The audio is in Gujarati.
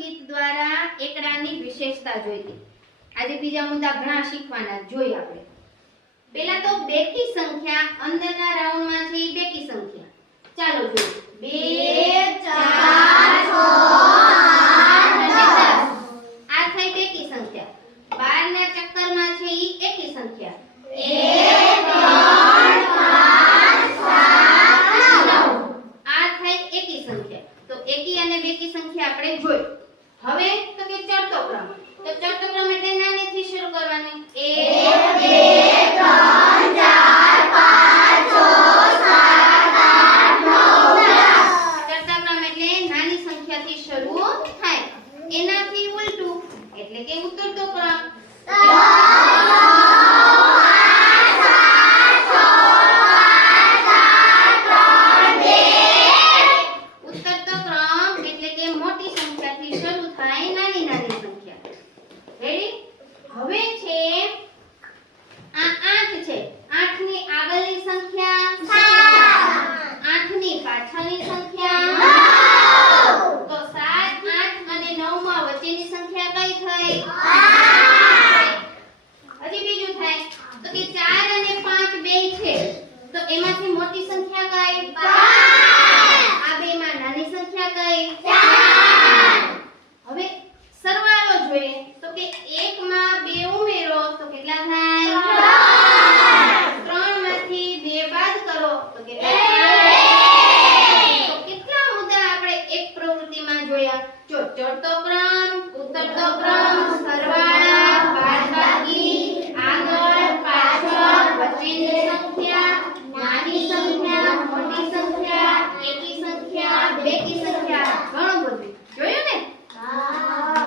ગીત દ્વારા એકડાની વિશેષતા જોઈ હતી. આજે બીજા મુદ્દા ઘણા શીખવાના જોઈ આપણે. પહેલા તો બેકી સંખ્યા અંદરના રાઉન્ડમાં છે ઈ બેકી સંખ્યા. ચાલો જોઈએ. 2 4 6 8 અને 10 આ થઈ બેકી સંખ્યા. 12 ના ચક્કરમાં છે ઈ એકી સંખ્યા. 1 2 3 4 5 6 9 આ થઈ એકી સંખ્યા. તો એકી અને બેકી સંખ્યા આપણે જોઈ. હવે તો કે ચડતો ક્રમ. તો ચડતો ક્રમ એટલે નાનેથી શરૂ કરવાની. 1 2 3 4 5 6 7 8 9 ચડતા ક્રમ એટલે નાની સંખ્યાથી શરૂ થાય. એનાથી ઉલટું એટલે કે ઉતરતો ક્રમ. ઉતરતો ક્રમ એટલે કે મોટી સંખ્યાથી શરૂ થાય નાની નાની સંખ્યા. રેડી? હવે છે આ 8 છે. 8 ની આગળની સંખ્યા 8 ની પાછળની સંખ્યા 9. તો 7 8 અને 9 માં વચ્ચેની સંખ્યા કઈ થઈ? 8. હજી બીજું થાય તો કે 4 અને 5 બે છે. તો એમાંથી મોટી સંખ્યા કઈ? 5. આ બેમાં નાની સંખ્યા કઈ? 4. હવે સરવાળો જોઈએ તો કે 1 માં 2 ઉમેરો તો કેટલા થાય? 3 માંથી 2 બાદ કરો તો કેટલા થાય? તો કેટલા મુદ્દા આપણે એક પ્રવૃત્તિમાં જોયા. જો ચડતો ક્રમ, ઉતરતો ક્રમ, સરવાળા, બાદબાકી, આગળ પાછળ, વચ્ચેની સંખ્યા